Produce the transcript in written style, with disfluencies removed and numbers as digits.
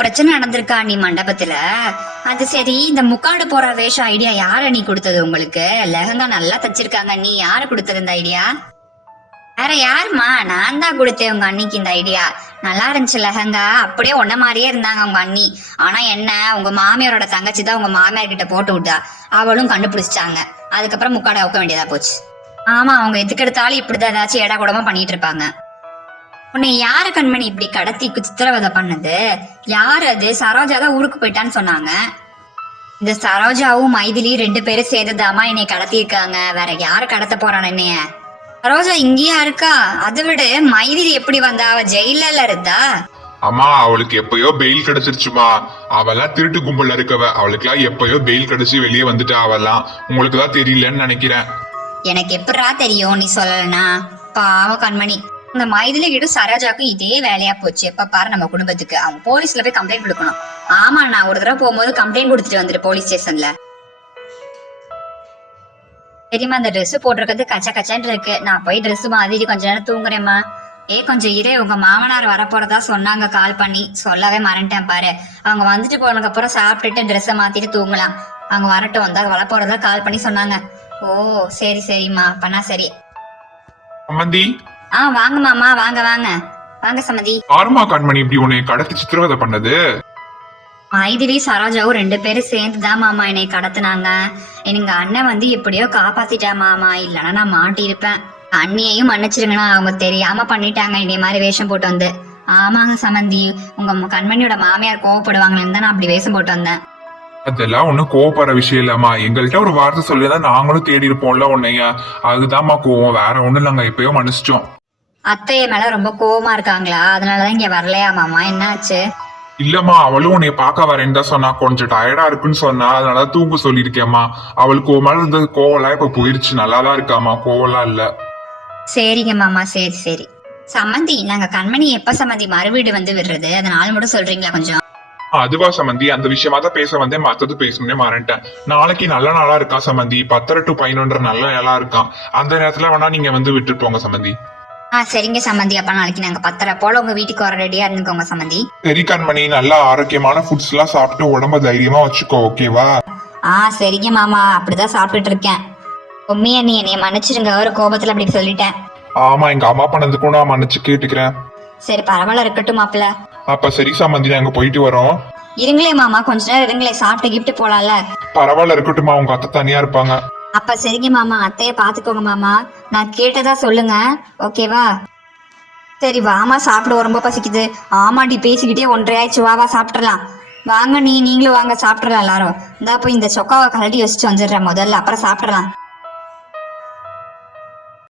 பிரச்சனை நடந்திருக்கா நீ மண்டபத்துல? அது சரி, இந்த முக்காடு போற வேஷம் ஐடியா யார நீ கொடுத்தது உங்களுக்கு? லெஹங்கா நல்லா தச்சிருக்காங்க, நீ யாரு கொடுத்தது இந்த ஐடியா? வேற யாருமா, நான் தான் கொடுத்தேன் உங்க அண்ணிக்கு இந்த ஐடியா. நல்லா இருந்துச்சு லெஹங்கா, அப்படியே ஒன்ன மாதிரியே இருந்தாங்க உங்க அண்ணி. ஆனா என்ன, உங்க மாமியாரோட தங்கச்சி தான் உங்க மாமியார் கிட்ட போட்டு விட்டா, அவளும் கண்டுபிடிச்சிட்டாங்க. அதுக்கப்புறம் முக்காடை அவுக்க வேண்டியதா போச்சு. ஆமா, அவங்க எதுக்கு எடுத்தாலும் இப்படிதான் ஏதாச்சும் ஏடா கூடமா பண்ணிட்டு இருப்பாங்க. உன்னை யார கண்மணி இப்படி கடத்தி சித்திரவதை பண்ணது? யாரு அது? சரோஜா தான் ஊருக்கு போயிட்டான்னு சொன்னாங்க. இந்த சரோஜாவும் மைதிலி 2 பேரும் சேர்ந்துதாமா என்னை கடத்தி இருக்காங்க. வேற யாரு கடத்த போறான் என்னைய? சரோஜா இங்கேயா இருக்கா? அதை விட மைதிலி எப்படி வந்தா? அவ ஜெயில இருந்தா. அம்மா, அவளுக்கு எப்பயோ பெயில் கிடைச்சிருச்சுமா. அவெல்லாம் திருட்டு கும்பல்ல இருக்கவ, அவளுக்குலாம் எப்பயோ பெயில் கிடைச்சு வெளியே வந்துட்டா. அவெல்லாம் உங்களுக்கு தான் தெரியலன்னு நினைக்கிறேன். எனக்கு எப்படா தெரியும் நீ சொல்லலனா? பாவ கண்மணி. இந்த மைதிலி கிட்ட சரோஜாக்கும் இதே வேலையா போச்சு. எப்ப பாரு நம்ம குடும்பத்துக்கு. அவங்க போலீஸ்ல போய் கம்ப்ளைண்ட் கொடுக்கணும். ஆமா, நான் ஒரு தடவை போகும்போது கம்ப்ளைண்ட் கொடுத்துட்டு வந்துட்டு போலீஸ் ஸ்டேஷன்ல. தெரியுமா, அந்த ட்ரெஸ் போட்டிருக்கிறது கச்ச கச்சான் இருக்கு. நான் போய் ட்ரெஸ் மாதிரி கொஞ்ச நேரம் தூங்குறேம்மா. கொஞ்சம் இரு, உங்க மாமனார் வரப்போறதா சொன்னாங்க, கால் பண்ணி. சொல்லவே மறந்துட்டேன் பாரு. அவங்க வந்துட்டு போனதுக்கு அப்புறம் சாப்பிட்டுட்டு ட்ரெஸ்ஸை மாத்திட்டு தூங்கலாம். அவங்க வரட்டும், வந்தா வரப்போறதா கால் பண்ணி சொன்னாங்க. ஓ சரி சரிம்மா, பண்ணா சரி. சம்மந்தி. வாங்க மாமா, வாங்க வாங்க வாங்க சம்மந்தி. ஆறுமா கண்மணி இப்படி உன்னை கடத்தி சித்திரவதை பண்ணது? மைதிலி சரோஜாவும் 2 பேரும் சேர்ந்துதான் மாமா என்னை கடத்தினாங்க. எங்க அண்ணன் வந்து எப்படியோ காப்பாத்திட்டா மாமா, இல்லன்னா நான் மாட்டிருப்பேன். அண்ணியையும் மன்னிச்சிருங்கண்ணா, அவங்க தெரியாம பண்ணிட்டாங்க என்னை மாதிரி வேஷம் போட்டு வந்து. ஆமாங்க சம்மந்தி, உங்க கண்மணியோட மாமியார் கோவப்படுவாங்களேன்னு தான் நான் அப்படி வேஷம் போட்டு வந்தேன். அதெல்லாம் ஒன்னும் கோவப்படுற விஷயம் இல்லம்மா. எங்கள்கிட்ட ஒரு வார்த்தை சொல்லிதான் நாங்களும் தேடி இருப்போம்ல உன்னைய. அதுதான்மா கோவம், வேற ஒண்ணும் இல்லைங்க. எப்பயோ மன்னிச்சிட்டோம். அத்தைய மேல ரொம்ப கோவமா இருக்காங்களா? அதனாலதான் இங்க வரலையா மாமா? என்னாச்சு? இல்லம்மா, அவளும் உன்னைய பாக்க வரேன்னு தான் சொன்னா. கொஞ்சம் டயர்டா இருக்குன்னு சொன்னா, அதனாலதான் தூங்க சொல்லியிருக்கேம்மா. அவளுக்கு மேல இருந்த கோவம்லாம் இப்ப போயிருச்சு, நல்லாதான் இருக்காமா, கோவம்லாம் இல்ல. சரிங்க மாமா, சரி சரி. சம்மந்தி, நாங்க கண்மணி எப்ப சம்மந்தி மறுவீடு வந்து விடுறது? அதனால மட்டும் சொல்றீங்களா கொஞ்சம்? அதுவா சம்மந்தி, அந்த விஷயமா தான் பேச வந்தேன், மத்தது பேசணும்னே மறந்துட்டேன். நாளைக்கு நல்ல நாளா இருக்கா சம்மந்தி, 10 to 11 நல்ல நாளா இருக்கான். அந்த நேரத்துல வேணா நீங்க வந்து விட்டுட்டு போங்க சம்மந்தி. சரிங்க சம்மந்தி, அப்ப நாளைக்கு நாங்க 10:30 போல உங்க வீட்டுக்கு வர ரெடியா இருந்துக்கோங்க சம்மந்தி. சரி கண்மணி, நல்ல ஆரோக்கியமான ஃபுட்ஸ் எல்லாம் சாப்பிட்டு உடம்ப தைரியமா வச்சுக்கோ, ஓகேவா? சரிங்க மாமா, அப்படிதான் சாப்பிட்டுட்டு இருக்கேன். உண்மையா நீ என்னைய மன்னிச்சிருங்க, ஒரு கோபத்துல அப்படி சொல்லிட்டேன். ஆமா, எங்க அம்மா பண்ணதுக்கும் நான் மன்னிச்சு கேட்டுக்கிறேன். சரி பரவாயில்ல, இருக்கட்டும் மாப்பிள்ள. அப்ப சரி சம்மந்தி, நாங்க போயிட்டு வரோம். இருங்களே மாமா, கொஞ்ச நேரம் இருங்களே, சாப்பிட்டு கிஃப்ட் போலாம்ல. பரவாயில்ல, இருக்கட்டுமா, உங்க அத்தை தனியா இருப்பாங்க. அப்ப சரிங்க மாமா, அத்தைய பாத்துக்கோங்க மாமா. நான் கேட்டதா சொல்லுங்க, ஓகேவா? சரி வாமா, சாப்பிட ரொம்ப பசிக்குது. ஆமாடி, பேசிக்கிட்டே 1:30 ஆயிடுச்சு. வா சாப்பிடலாம். வாங்க, நீங்களும் வாங்க சாப்பிடலாம் எல்லாரும். இந்தா போய் இந்த சொக்காவை கழட்டி வச்சுட்டு வந்துடுறேன் முதல்ல, அப்புறம் சாப்பிடலாம்.